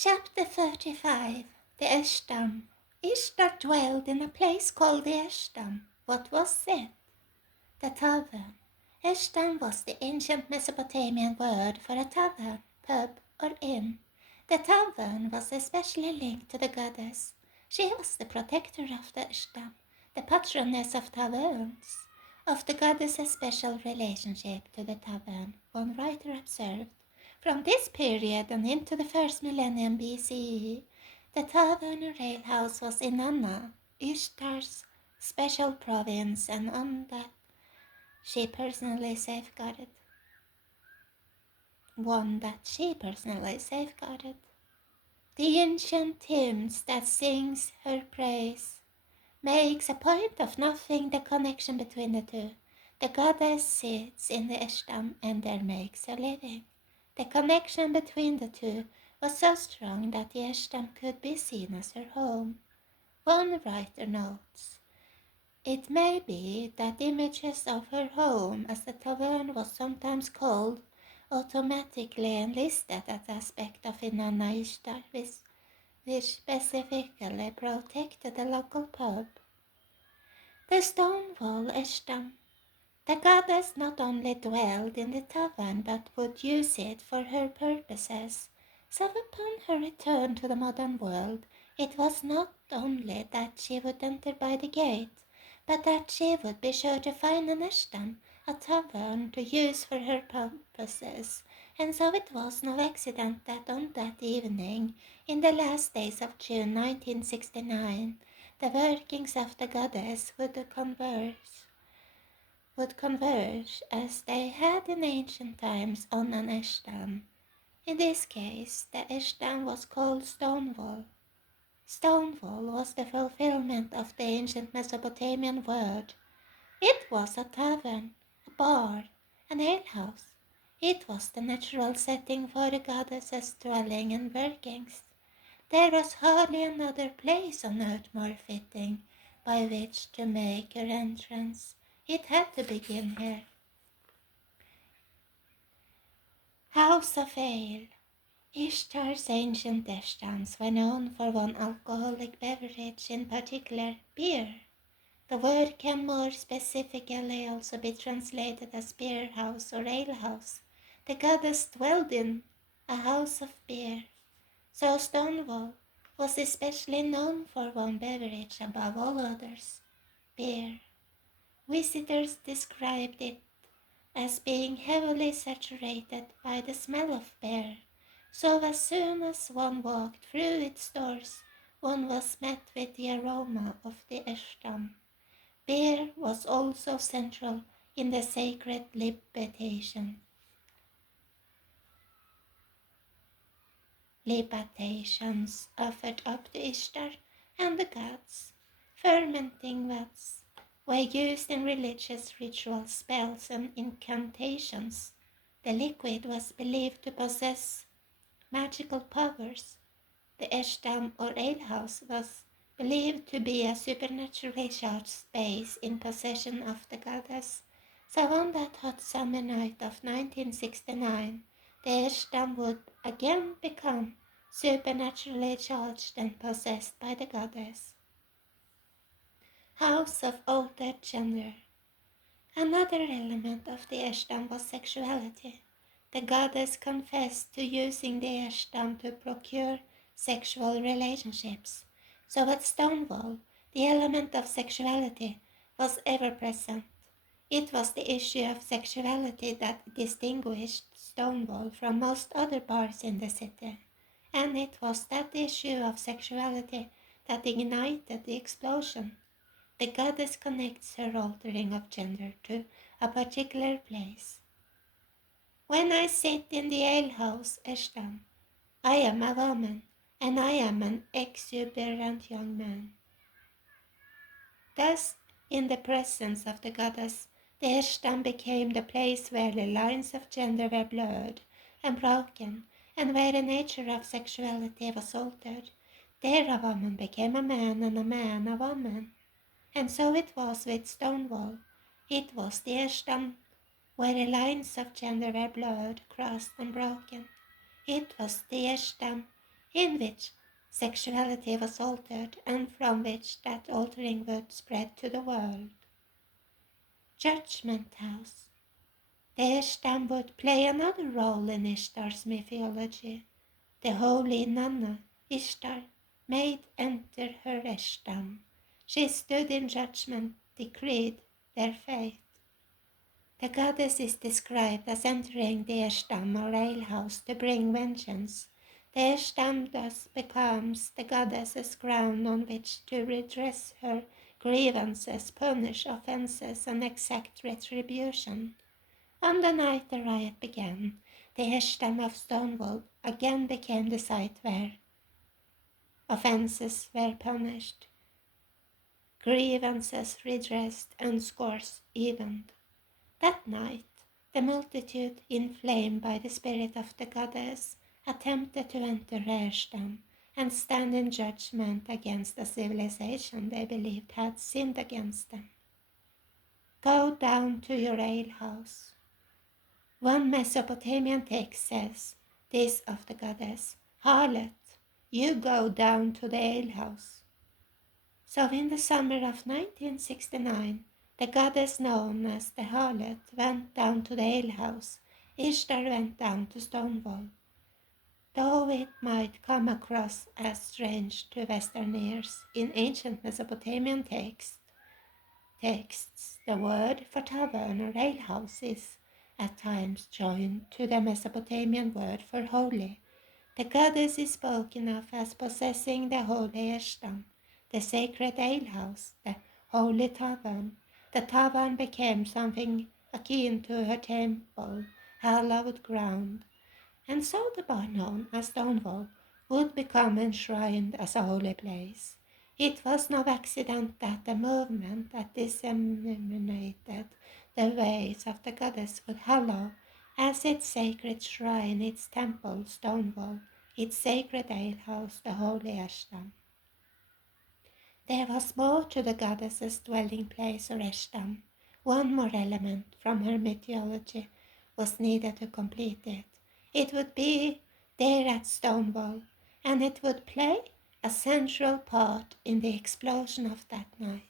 Chapter 35. The ESHDAM. Ishtar dwelled in a place called the ESHDAM. What was it? The tavern. ESHDAM was the ancient Mesopotamian word for a tavern, pub, or inn. The tavern was especially linked to the goddess. She was the protector of the ESHDAM, the patroness of taverns. Of the goddess's special relationship to the tavern, one writer observed, from this period and into the first millennium BCE, the tavern or alehouse was Inanna, Ishtar's special province, and on that she personally safeguarded. The ancient hymns that sings her praise makes a point of nothing the connection between the two. The goddess sits in the ESHDAM and there makes her living. The connection between the two was so strong that the ESHDAM could be seen as her home. One writer notes, it may be that images of her home, as the tavern was sometimes called, automatically enlisted that aspect of Inanna Ishtar which specifically protected the local pub. The stone wall ESHDAM. The goddess not only dwelled in the tavern but would use it for her purposes. So upon her return to the modern world, it was not only that she would enter by the gate, but that she would be sure to find an ESHDAM, a tavern to use for her purposes. And so it was no accident that on that evening, in the last days of June 1969, the workings of the goddess would converge as they had in ancient times on an ESHDAM. In this case, the ESHDAM was called Stonewall. Stonewall was the fulfillment of the ancient Mesopotamian word. It was a tavern, a bar, an alehouse. It was the natural setting for the goddess's dwelling and workings. There was hardly another place on earth more fitting by which to make her entrance. It had to begin here. House of Ale. Ishtar's ancient ESHDAMs were known for one alcoholic beverage, in particular, beer. The word can more specifically also be translated as beer house or ale house. The goddess dwelled in a house of beer. So Stonewall was especially known for one beverage above all others, beer. Visitors described it as being heavily saturated by the smell of beer. So as soon as one walked through its doors, one was met with the aroma of the ESHDAM. Beer was also central in the sacred libations offered up to Ishtar and the gods. Fermenting vats were used in religious rituals, spells, and incantations. The liquid was believed to possess magical powers. The ESHDAM or alehouse was believed to be a supernaturally charged space in possession of the goddess. So on that hot summer night of 1969, the ESHDAM would again become supernaturally charged and possessed by the goddess. House of altered gender. Another element of the ESHDAM was sexuality. The goddess confessed to using the ESHDAM to procure sexual relationships. So at Stonewall, the element of sexuality was ever present. It was the issue of sexuality that distinguished Stonewall from most other bars in the city. And it was that issue of sexuality that ignited the explosion. The goddess connects her altering of gender to a particular place. When I sit in the alehouse, ESHDAM, I am a woman, and I am an exuberant young man. Thus, in the presence of the goddess, the ESHDAM became the place where the lines of gender were blurred and broken, and where the nature of sexuality was altered. There a woman became a man, and a man a woman. And so it was with Stonewall. It was the ESHDAM where the lines of gender were blurred, crossed, and broken. It was the ESHDAM in which sexuality was altered and from which that altering would spread to the world. Judgment House. The ESHDAM would play another role in Ishtar's mythology. The holy Nana, Ishtar, made enter her ESHDAM. She stood in judgment, decreed their fate. The goddess is described as entering the ESHDAM or alehouse to bring vengeance. The ESHDAM thus becomes the goddess's crown on which to redress her grievances, punish offenses, and exact retribution. On the night the riot began, the ESHDAM of Stonewall again became the site where offenses were punished, grievances redressed, and scores evened. That night, the multitude, inflamed by the spirit of the goddess, attempted to enter ESHDAM and stand in judgment against the civilization they believed had sinned against them. Go down to your alehouse. One Mesopotamian text says this of the goddess, Harlot, you go down to the alehouse. So in the summer of 1969, the goddess known as the Harlot went down to the alehouse. Ishtar went down to Stonewall. Though it might come across as strange to Western ears, in ancient Mesopotamian texts, the word for tavern or alehouse is at times joined to the Mesopotamian word for holy. The goddess is spoken of as possessing the holy ESHDAM, the sacred alehouse, the holy tavern. The tavern became something akin to her temple, hallowed ground, and so the bar known as Stonewall would become enshrined as a holy place. It was no accident that the movement that disseminated the ways of the goddess would hallow as its sacred shrine, its temple, Stonewall, its sacred alehouse, the holy ESHDAM. There was more to the goddess's dwelling place or ESHDAM. One more element from her mythology was needed to complete it. It would be there at Stonewall, and it would play a central part in the explosion of that night.